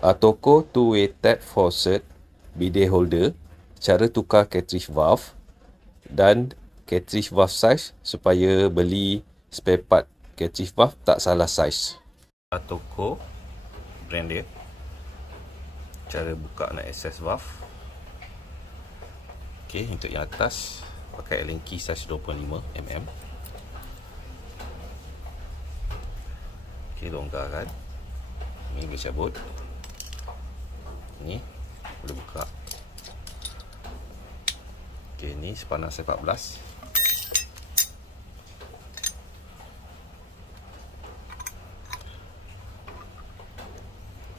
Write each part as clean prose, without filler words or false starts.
Toko two-way tap faucet bidet holder, cara tukar cartridge valve dan cartridge valve size supaya beli spare part cartridge valve tak salah size. Toko brand dia, cara buka nak access valve. Okey, untuk yang atas pakai Allen key size 25mm. Okey, longgarkan. Ni boleh cabut. Ni boleh buka. Okey, ni sepanas 14.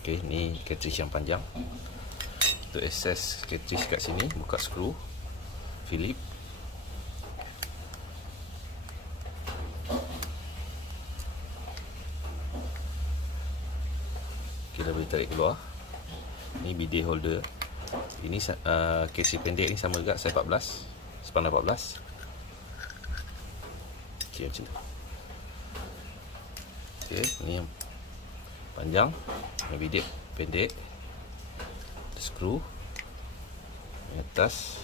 Okey, ni cartridge yang panjang. Untuk access cartridge kat sini, buka skru Philip. Kita boleh tarik keluar. Ni bidet holder. Ini case pendek ni sama juga, size 14, sepanas 14. Okey, macam tu. Okey, ni yang panjang, yang bidet pendek. Skru yang atas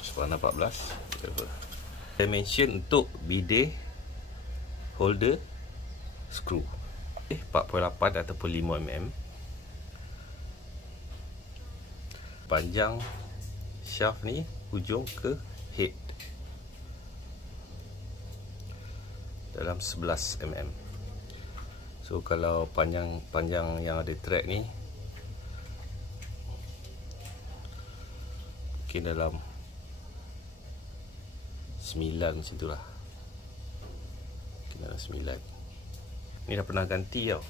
sepanas 14. Dimension untuk bidet holder skru 4.8 ataupun 5mm. Panjang shaft ni hujung ke head dalam 11mm. So kalau panjang yang ada track ni mungkin dalam 9 macam tu lah. Mungkin dalam 9. Ni dah pernah ganti tau.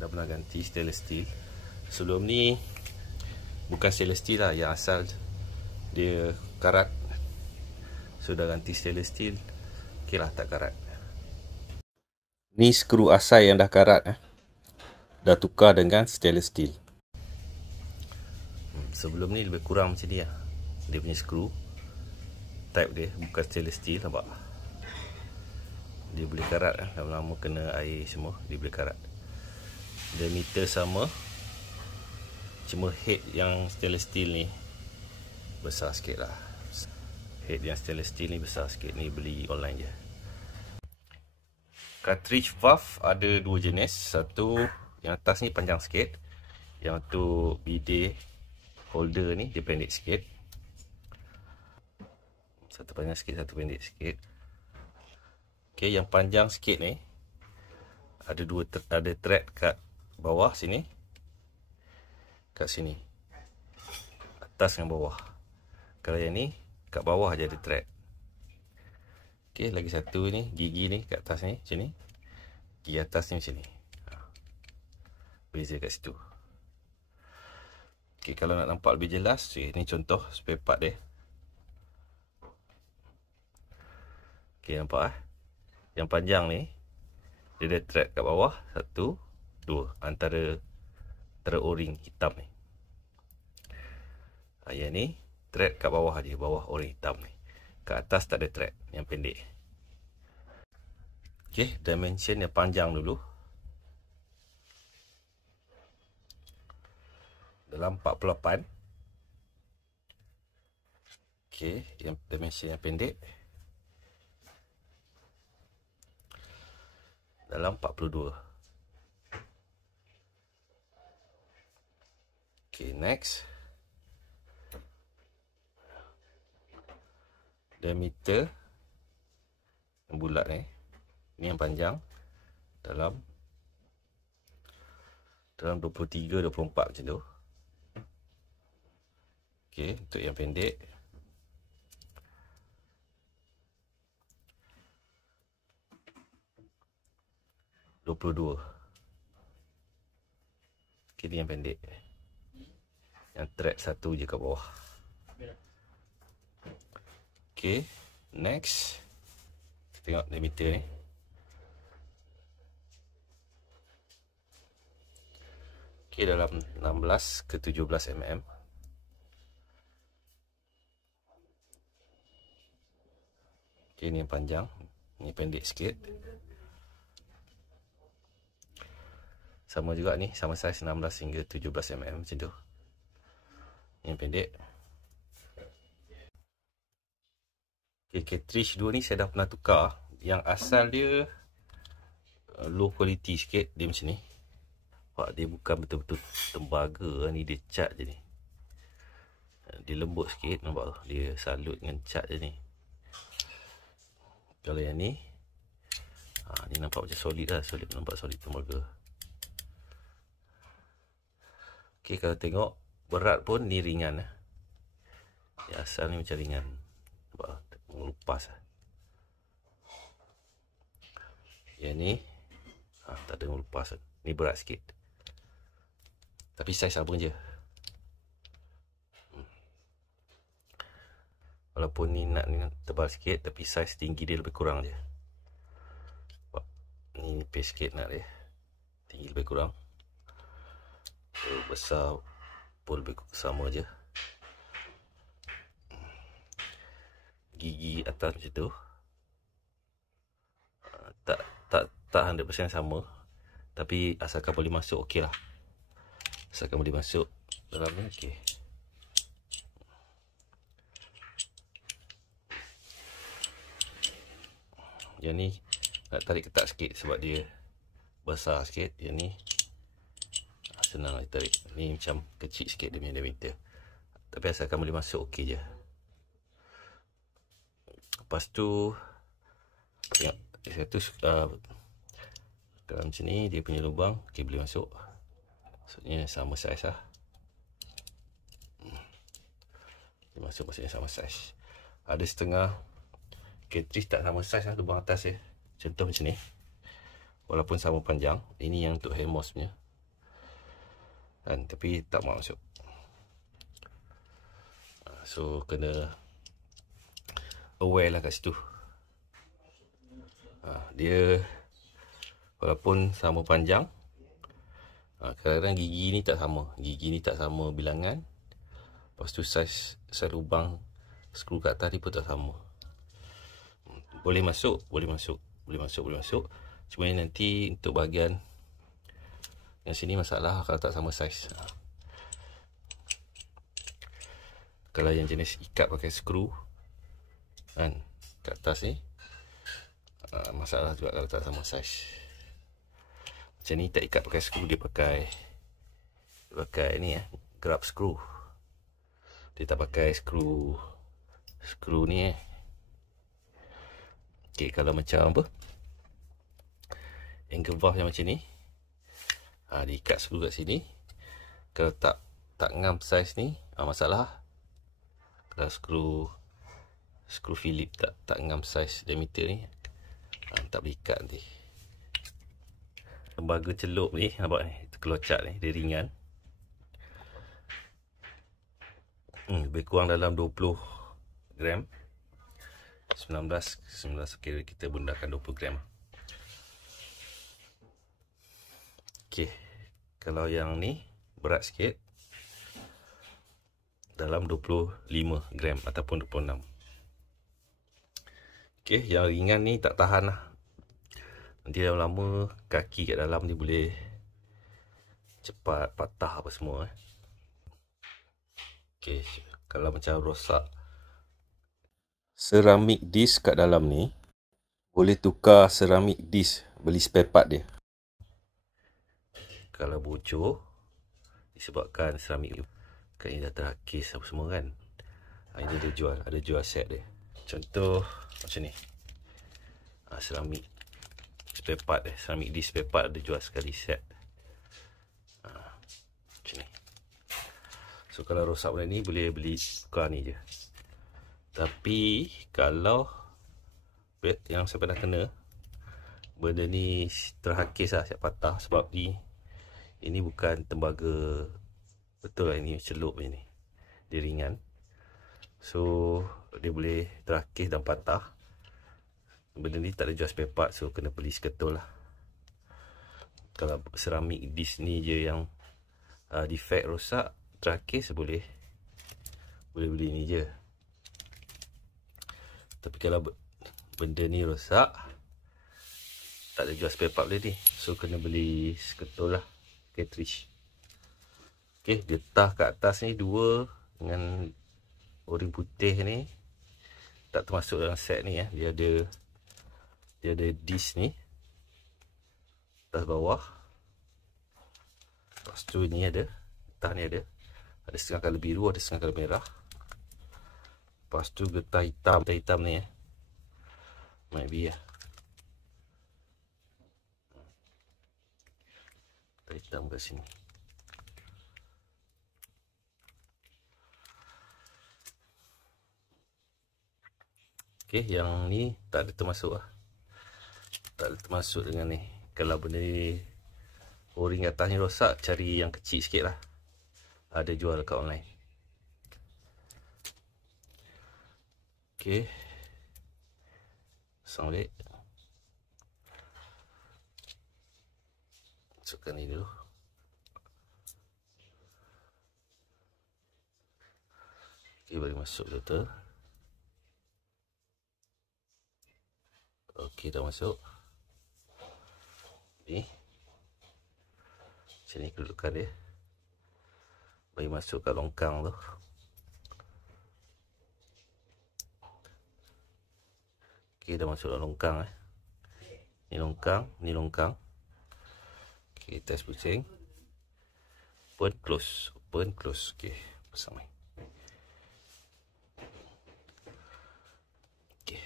Dah pernah ganti stainless steel. Sebelum ni bukan stainless steel lah, yang asal dia karat. Sudah ganti stainless steel. Ok lah, tak karat. Ni skru asal yang dah karat. Dah tukar dengan stainless steel. Sebelum ni lebih kurang macam ni lah. Dia punya skru type dia bukan stainless steel, nampak? Dia boleh karat lah. Lama-lama kena air semua, dia boleh karat. Diameter sama, cuma head yang stainless steel ni besar sikit lah. Head yang stainless steel ni besar sikit. Ni beli online je. Cartridge valve ada dua jenis. Satu yang atas ni panjang sikit. Yang untuk bidet holder ni dia pendek sikit. Satu panjang sikit, satu pendek sikit. Okey, yang panjang sikit ni ada thread kat bawah sini. Kat sini. Atas dengan bawah. Kalau yang ni kat bawah je ada thread. Okey, lagi satu ni, gigi ni kat atas ni macam ni. Gigi atas ni macam ni. Beza kat situ. Okey, kalau nak nampak lebih jelas, ni contoh spare part dia. Okey, nampak Yang panjang ni dia ada thread kat bawah, 1, 2 antara o-ring hitam ni. Yang ni thread kat bawah je, bawah o-ring hitam ni. Kat atas tak ada thread, yang pendek. Okey, dimension yang panjang dulu. Dalam 48. Okey, yang dimension yang pendek dalam 42. Okey, next. Diameter yang bulat ni. Ni yang panjang dalam 23, 24 macam tu. Okey, untuk yang pendek (22). Okey, ni yang pendek. Yang thread satu je kat bawah. Okey, next. Kita tengok diameter ni. Okey, dalam 16 ke 17 mm. Okey, ni yang panjang. Ni pendek sikit. Sama juga ni, sama saiz 16 hingga 17 mm macam tu. Yang pendek. Okay, cartridge 2 ni saya dah pernah tukar. Yang asal dia low quality sikit, dia macam ni. Nampak dia bukan betul-betul tembaga ni, dia cat je ni. Dia lembut sikit, nampak tu. Dia salut dengan cat je ni. Kalau yang ni, ni nampak macam solid lah, solid, nampak solid tembaga. Okay, kalau tengok berat pun ni ringan lah. Yang asal ni macam ringan. Nampak mengelupas lah. Yang ni tak ada mengelupas. Ni berat sikit. Tapi saiz sama je. Walaupun ni nak tebal sikit, tapi saiz tinggi dia lebih kurang je. Ni nipis sikit nak dia. Tinggi lebih kurang. So, besar pun lebih sama je. Gigi atas macam tu. Tak 100% sama. Tapi asalkan boleh masuk, okey lah. Asalkan boleh masuk dalam ni, okey. Yang ni nak tarik ketat sikit sebab dia besar sikit. Yang ni senang nak tarik. Ni macam kecil sikit dia punya diameter. Tapi asalkan boleh masuk, okey je. Lepas tu tengok satu kalau macam ni dia punya lubang, okey, boleh masuk. Maksudnya sama saiz lah. Dia masuk, maksudnya sama saiz. Ada setengah cartridge tak sama saiz lah, lubang atas dia. Contoh macam ni. Walaupun sama panjang, ini yang untuk HEMOS punya. Dan tapi tak mau masuk. So kena aware lah kat situ. Dia walaupun sama panjang, kadang-kadang gigi ni tak sama. Gigi ni tak sama bilangan. Lepas tu saiz lubang skru kat atas ni pun tak sama. Boleh masuk, boleh masuk, boleh masuk, boleh masuk. Cuma nanti untuk bahagian yang sini masalah kalau tak sama saiz. Kalau yang jenis ikat pakai skru kan, kat atas ni masalah juga kalau tak sama saiz. Macam ni tak ikat pakai skru, dia pakai ni grab skru. Dia tak pakai skru ni Okay, kalau macam apa, angle valve yang macam ni, diikat skru kat sini. Kalau tak ngam saiz ni, masalah. Kalau skru Philip tak ngam saiz diameter ni, tak boleh ikat nanti. Tembaga celup ni, nampak ni, keluar cat ni, dia ringan. Lebih kurang dalam 20 gram. 19 kira kita gunakan 20 gram. Okey, kalau yang ni berat sikit, dalam 25 gram ataupun 26. Okey, yang ringan ni tak tahan lah. Nanti lama-lama kaki kat dalam ni boleh cepat patah apa semua. Okey, kalau macam rosak ceramik disk kat dalam ni, boleh tukar ceramik disk, beli spare part dia. Kalau bocor disebabkan ceramik kat ni dah terhakis apa semua kan, ini dia ada jual set dia. Contoh macam ni, ceramik spare part dia, ceramik disk spare part ada jual sekali set. Macam ni. So kalau rosak benda ni, boleh beli tukar ni je. Tapi kalau yang saya pernah kena, benda ni terhakis lah, siap patah. Sebab ini bukan tembaga betul lah, ini celup ni. Dia ringan, so dia boleh terhakis dan patah. Benda ni tak ada jual spare part, so kena beli seketul lah. Kalau ceramik disk ni je yang defect, rosak, terhakis, boleh beli ni je. Tapi kalau benda ni rosak, tak ada jual spare part boleh ni, so kena beli seketul lah. cartridge. Okey, getah kat atas ni 2 dengan o-ring putih ni tak termasuk dalam set ni ya. Dia ada disc ni atas bawah. Lepas tu ni ada, getah ni ada setengah colour biru, ada setengah colour merah. Lepas tu getah hitam ni ya. Might be ya. Getah hitam kat sini. Okey, yang ni tak ada termasuk lah. Tak ada termasuk dengan ni. Kalau benda ni o-ring atas ni rosak, cari yang kecil sikit lah. Ada jual dekat online. Okey, pasang balik. Masukkan ni dulu. Okey, bagi masuk betul. Okey, dah masuk. Ni macam ni kedudukan dia. Bagi masuk kat longkang tu. Okey, dah masuk dalam longkang Ni longkang, ni longkang. Okey, test pusing. Open, close. Open, close. Okey, pasang ni. Okey.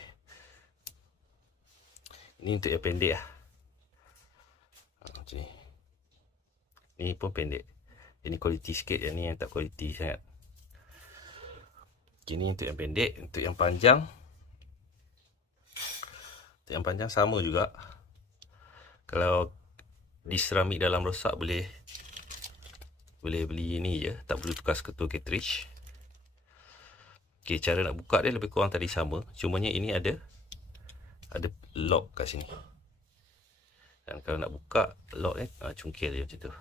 Ini untuk yang pendek lah. Macam ni. Ni pun pendek. Ini kualiti sikit, yang ni yang tak kualiti sangat. Okey, ni untuk yang pendek. Untuk yang panjang, sama juga. Kalau diseramik dalam rosak, boleh beli ni je, tak perlu tukar ketul cartridge. Okey, cara nak buka dia lebih kurang tadi sama, cumanya ini ada lock kat sini. Dan kalau nak buka lock ni, cungkil dia macam tu.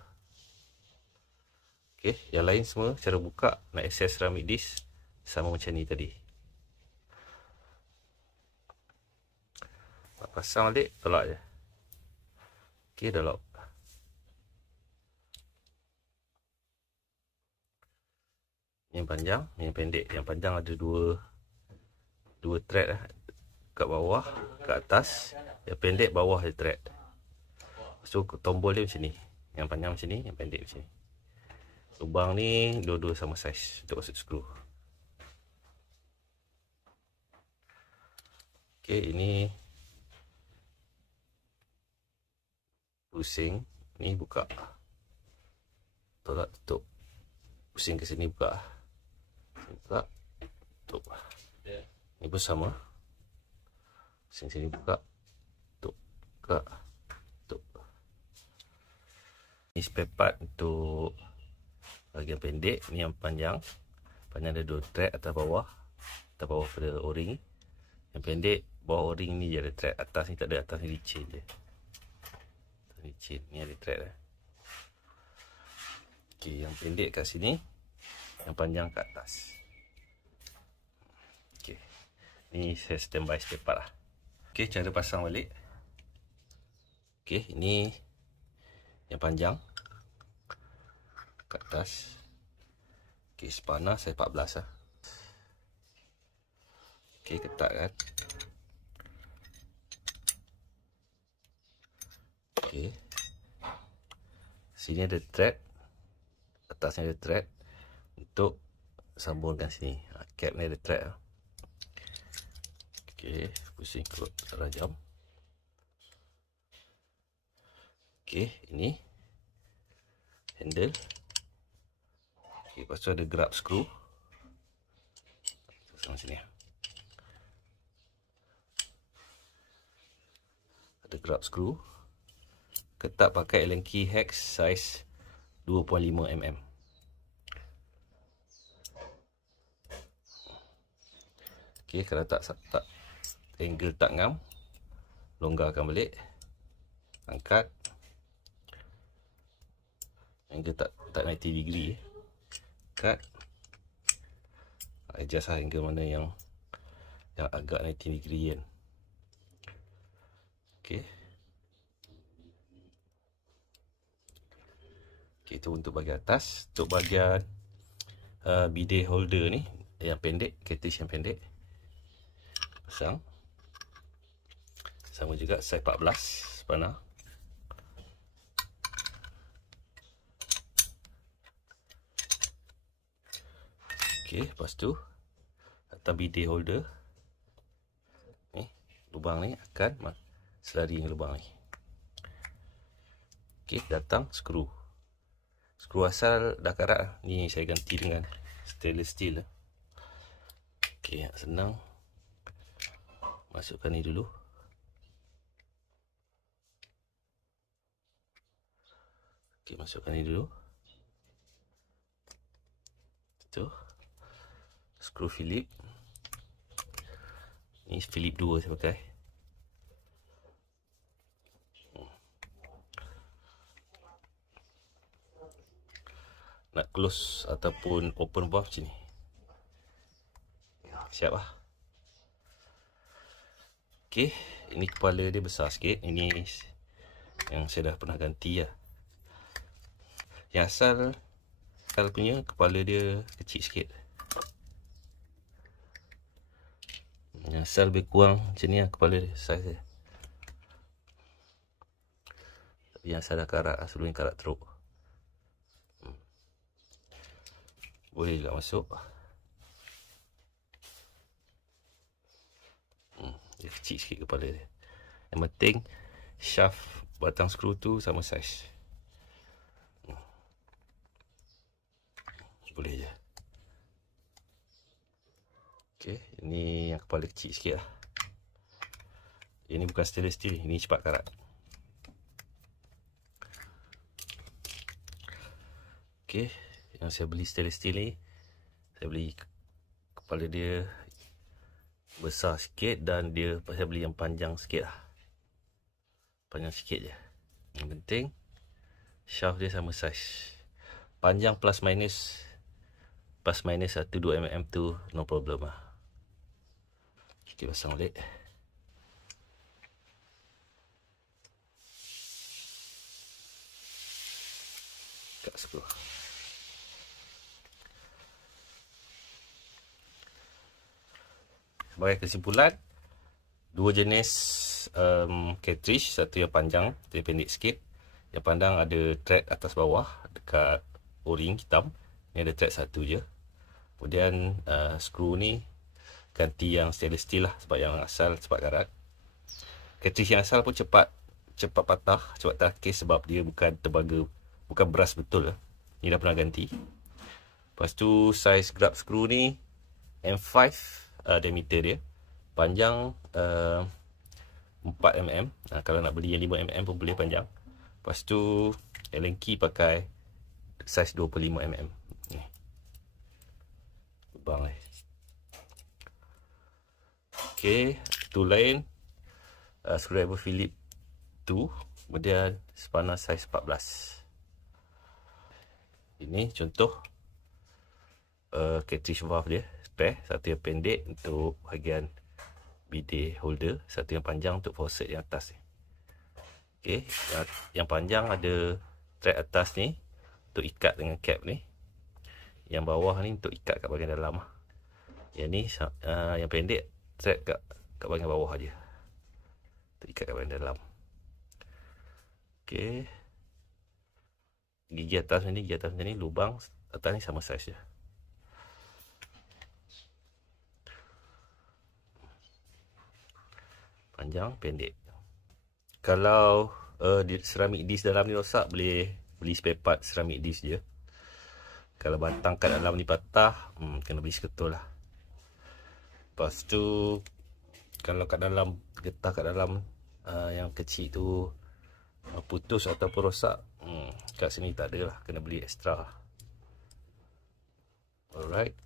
Okey, yang lain semua cara buka nak access ceramic disc sama macam ni tadi. Nak pasang balik, tolak je. Okey, dah lock. Yang panjang, yang pendek. Yang panjang ada dua thread lah. Kat bawah, kat atas. Yang pendek bawah ada thread. So tombol dia macam ni. Yang panjang macam ni, yang pendek macam ni. Lubang ni dua-dua sama saiz untuk masuk skru. Okey, ini pusing, ni buka. Tolak, tutup. Pusing ke sini buka. Buka, tutup. Ni pun sama. Pusing sini buka, tutup, buka, tutup. Ni spare part untuk bahagian pendek, ni yang panjang. Panjang ada 2 thread atas bawah pada o-ring. Yang pendek bawah o-ring ni je ada thread, atas ni tak ada, atas ni licin je. Ni ada thread lah. Okey, yang pendek kat sini, yang panjang kat atas. Okey, ni saya standby spare part lah. Okey, cara pasang balik. Okey, ini yang panjang kat atas. Okey, spana saya 14 lah. Okey, ketat kan. Okey, sini ada thread, atasnya ada thread untuk sambungkan sini. Cap ni ada thread. Okey, pusing kot arah jam. Okey, ini handle. Okey, lepas tu ada grab screw. Sama sini. Ada grab screw. Ketat pakai Allen key hex size 2.5 mm. Okey, kalau tak angle tak ngam, longgarkan balik. Angkat. Angle tak 90 degree. Cut. Adjust lah angle mana yang agak 90 degree kan. Okey. Okay, itu untuk bahagian atas. Untuk bahagian bidet holder ni yang pendek, cartridge yang pendek, pasang. Sama juga saiz 14 panah. Okey, lepas tu atas bidet holder ni, lubang ni akan selari dengan lubang ni. Okey, datang skru. Skru asal dah karat. Ni saya ganti dengan stainless steel. Okey, senang. Masukkan ni dulu. Okey, masukkan ni dulu. Tu. Skru Philip. Ni Philip 2 saya pakai. Nak close ataupun open valve macam ni. Siap lah. Okey, ini kepala dia besar sikit. Ini yang saya dah pernah ganti lah. Yang asal punya kepala dia kecil sikit. Yang asal lebih kurang macam ni lah kepala dia, saiz dia. Tapi yang asal dah karat lah, sebelum ni karat teruk. Boleh juga masuk. Dia kecil sikit kepala dia. Yang penting shaft batang skru tu sama saiz. Boleh je. Okey, ini yang kepala kecil sikit lah. Ini bukan stainless steel, ini cepat karat. Okey, yang saya beli stainless steel ni, saya beli kepala dia besar sikit dan dia saya beli yang panjang sikit lah. Panjang sikit je. Yang penting shaft dia sama saiz. Panjang plus minus 1-2 mm tu no problem lah. Kita pasang balik. Kat skru. Sebagai kesimpulan, dua jenis cartridge, satu yang panjang, satu yang pendek sikit. Yang pandang ada thread atas bawah dekat o-ring hitam. Ni ada thread satu je. Kemudian skru ni ganti yang stainless steel lah, sebab yang asal cepat karat. Cartridge yang asal pun cepat patah, cepat terkis sebab dia bukan tembaga, bukan beras betul lah. Ni dah pernah ganti. Lepas tu saiz grab skru ni M5 diameter dia. Panjang 4 mm. Kalau nak beli yang 5 mm pun boleh panjang. Lepas tu Allen key pakai saiz 25 mm. Ni. Lubang ni. Okey, tool lain screwdriver Philip 2, kemudian spanner saiz 14. Ini contoh cartridge valve dia, spare. Satu yang pendek untuk bahagian bidet holder, satu yang panjang untuk faucet yang atas ni. Okey, yang panjang ada thread atas ni untuk ikat dengan cap ni. Yang bawah ni untuk ikat kat bahagian dalam. Yang ni yang pendek thread kat bahagian bawah aja. Untuk ikat kat bahagian dalam. Okey. Gigi atas ni, lubang atas ni sama saiz je. Panjang, pendek. Kalau ceramik disc dalam ni rosak, boleh beli spare part ceramik disc je. Kalau batang kat dalam ni patah, kena beli seketul lah. Lepas tu kalau kat dalam, getah kat dalam yang kecil tu putus ataupun rosak, kat sini tak ada lah, kena beli ekstra. Alright.